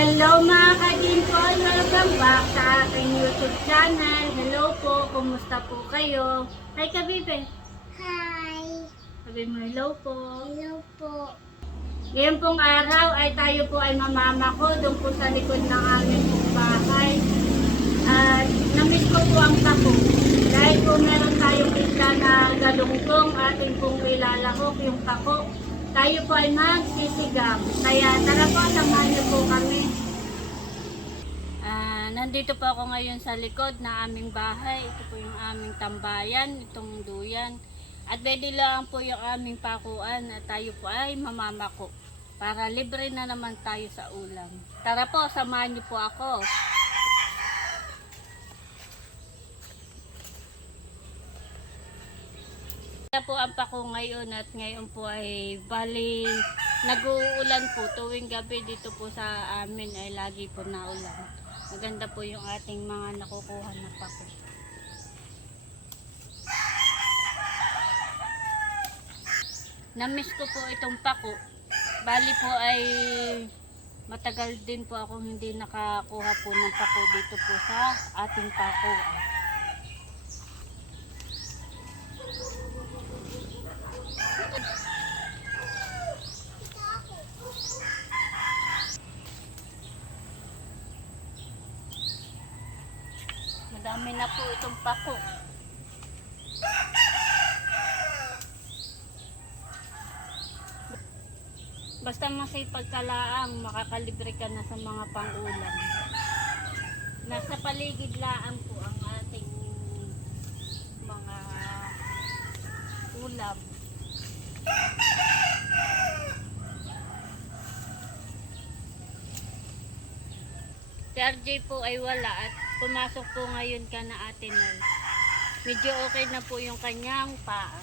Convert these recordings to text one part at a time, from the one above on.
Hello mga ka-Dimple! Welcome back sa aking YouTube channel. Hello po, kumusta po kayo? Hi ka, Bibe! Hi! Sabi mo hello po. Hello po. Ngayon pong araw ay tayo po ay mamamako doon po sa likod ng aming pong bahay. At namiss ko po ang tako. Dahil po meron tayong isla na galungtong, ating pong ilalahok yung tako. Tayo po ay magsisigam. Kaya tara po, samahan niyo po kami. Nandito po ako ngayon sa likod ng aming bahay. Ito po yung aming tambayan, itong duyan. At ready lang po yung aming pakuan at tayo po ay mamamako. Para libre na naman tayo sa ulam. Tara po, samahan niyo po ako. Kaya po ang pako ngayon at ngayon po ay bali nag-uulan po tuwing gabi dito po sa amin ay lagi po naulan. Maganda po yung ating mga nakukuha na pako. Namiss ko po itong pako. Bali po ay matagal din po ako hindi nakakuha po ng pako dito po sa ating pako. Madami na po itong pako. Basta masipag ka laang, makakalibre ka na sa mga pang-ulam. Nasa paligid laang po ang ating mga ulam. Si RJ po ay wala at pumasok po ngayon ka na Ate Nel. Medyo okay na po yung kanyang paa.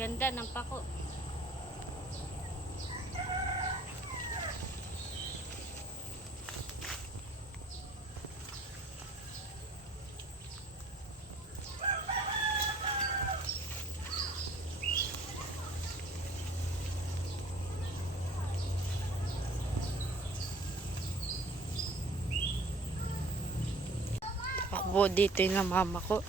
Ganda ng pako. Ako po dito yung mama ko.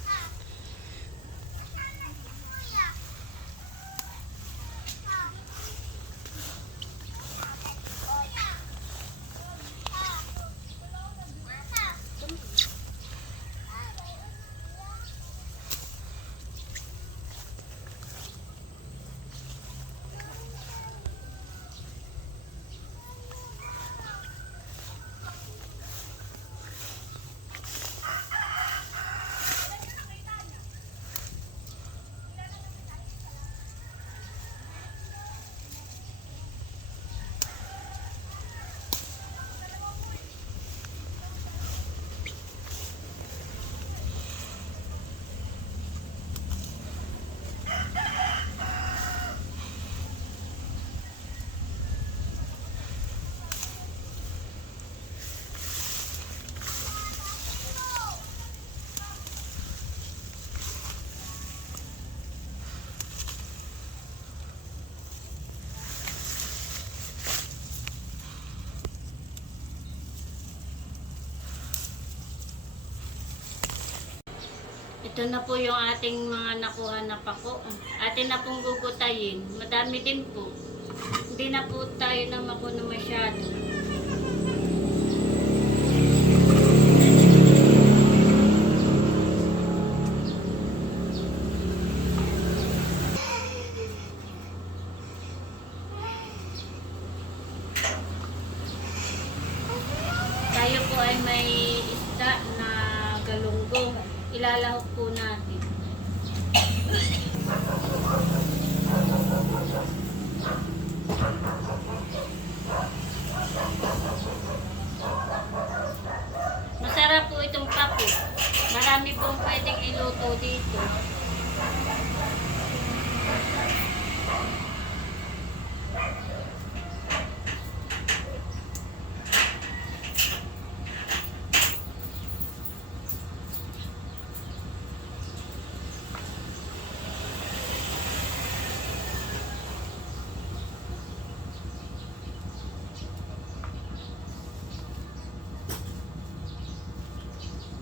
Ito na po yung ating mga nakuha na pako. Atin na pong gugutayin. Madami din po. Hindi na po tayo na makuno masyado. Tayo po ay may isda na galunggong. Ilalahok po natin. Masarap po itong pako. Marami pong pwedeng iluto dito.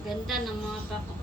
Ganda ng mga pako.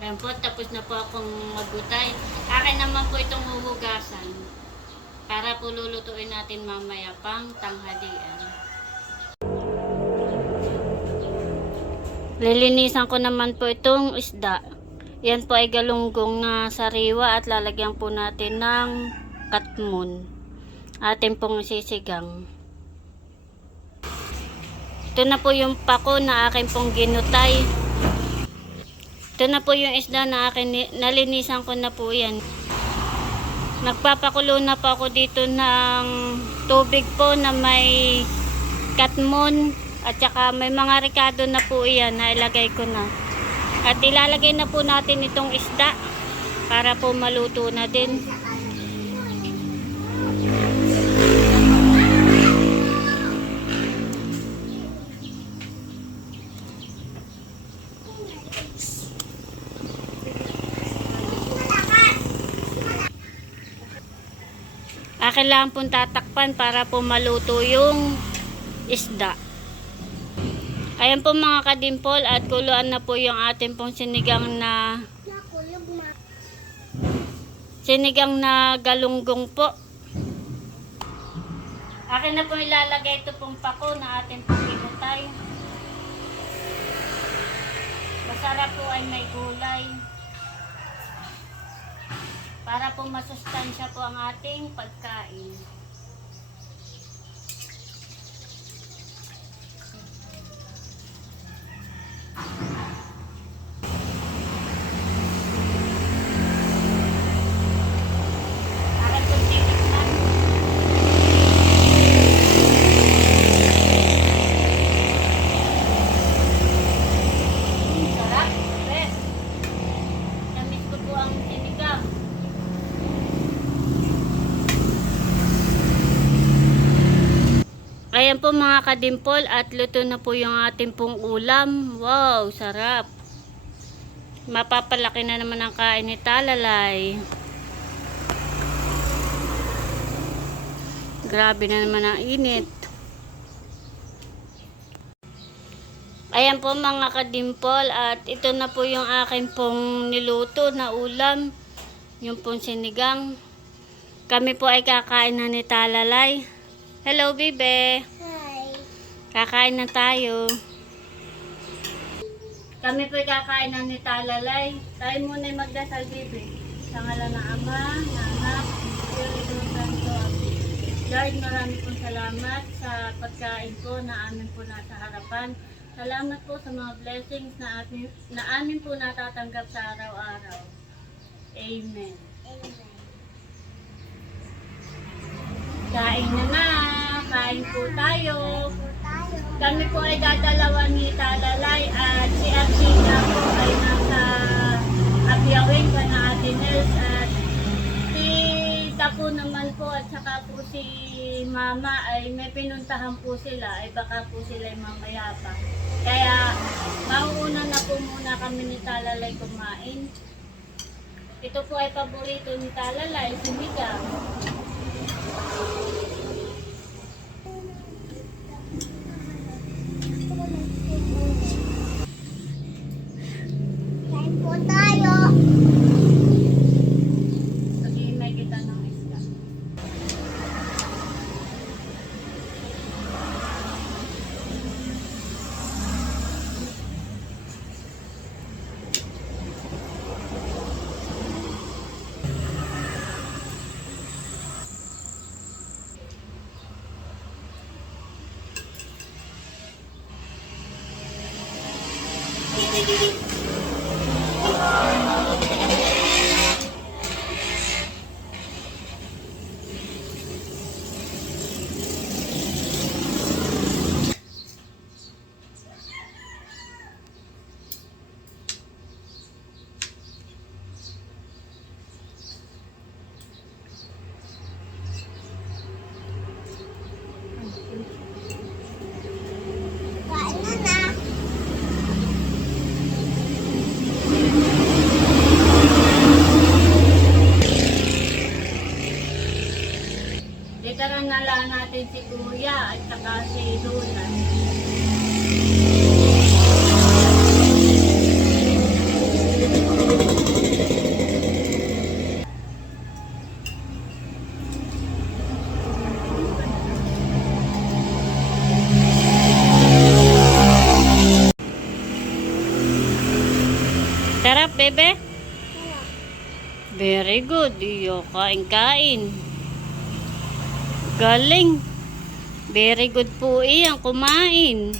Ayan po, tapos na po akong maggutay. Akin naman po itong huhugasan. Para po lulutuin natin mamaya pang tanghalian. Lilinisan ko naman po itong isda. Yan po ay galunggong na sariwa at lalagyan po natin ng katmon. Atin pong sisigang. Ito na po yung pako na akin pong ginutay. Ito na po yung isda na akin, nalinisan ko na po yan. Nagpapakulo na po ako dito ng tubig po na may katmon at saka may mga ricado na po yan na ilagay ko na. At ilalagay na po natin itong isda para po maluto na din. Akin lang pong tatakpan para po maluto yung isda. Ayan po mga kadimpol at kuluan na po yung ating pong sinigang na galunggong po. Akin na po ilalagay ito pong pako na ating pong ginutay. Masarap po ay may gulay. Para po masustansya po ang ating pagkain. Ayan po mga kadimpol at luto na po yung ating pong ulam. Wow, sarap. Mapapalaki na naman ang kain ni Talalay. Grabe na naman ang init. Ayan po mga kadimpol at ito na po yung aking pong niluto na ulam. Yung pong sinigang. Kami po ay kakain na ni Talalay. Hello, Bibe. Hi. Kakain na tayo. Kami po ay kakain na ni Talalay. Tayo muna ay magdasal, Bibe. Sa ngalan ng Ama, ng Anak, Espiritu Santo. Lord, marami pong salamat sa pagkain po na amin po nasa harapan. Salamat po sa mga blessings na amin po natatanggap sa araw-araw. Amen. Amen. Kain na! Kain po tayo! Po tayo. Kami po ay dadalawa ni Talalay at si Arsina po ay nasa Abiawin pa na Ate Nels at si Tapo naman po at saka po si Mama ay may pinuntahan po sila ay baka po sila ay mamaya pa. Kaya mauuna na po muna kami ni Talalay kumain. Ito po ay paborito ni Talalay, sinigang. Kain po tayo. Pag-iimay kita ng isda. Kain na na. Literan na lang natin si Kuya at saka si Luna. Sarap, bebe? Very good. Iyo, kain-kain. Galing. Very good po iyang kumain.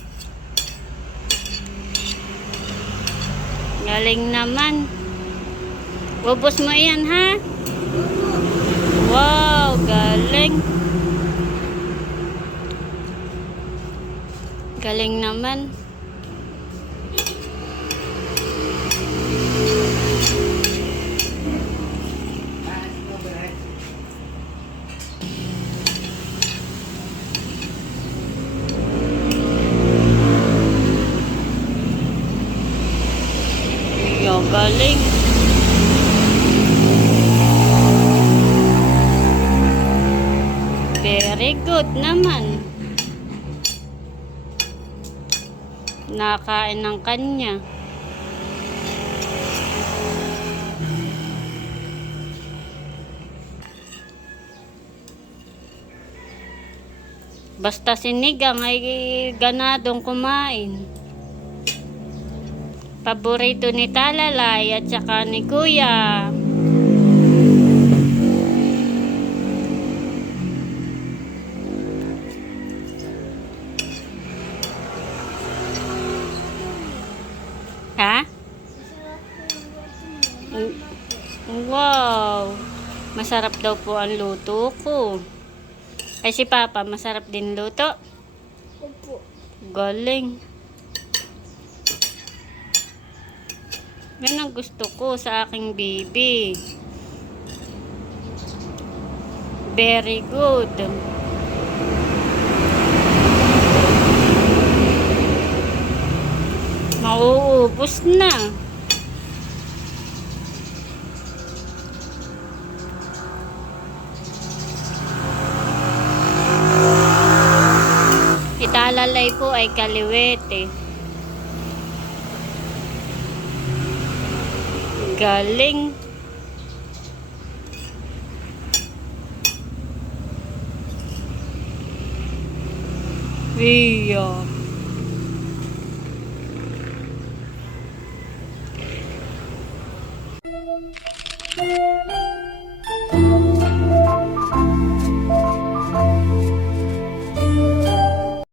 Galing naman. Bubos mo iyan, ha? Wow, galing. Galing naman. Yo, galing. Very good naman. Nakain ng kanya. Basta sinigang ay ganadong kumain. Paborito ni Talalay at saka ni Kuya. Ha? Wow! Masarap daw po ang luto ko. Ay si Papa, masarap din luto. Opo. Galing. Yan ang gusto ko sa aking baby. Very good. Ubus na. Italalay po ay kaliwete. Galing. Iya.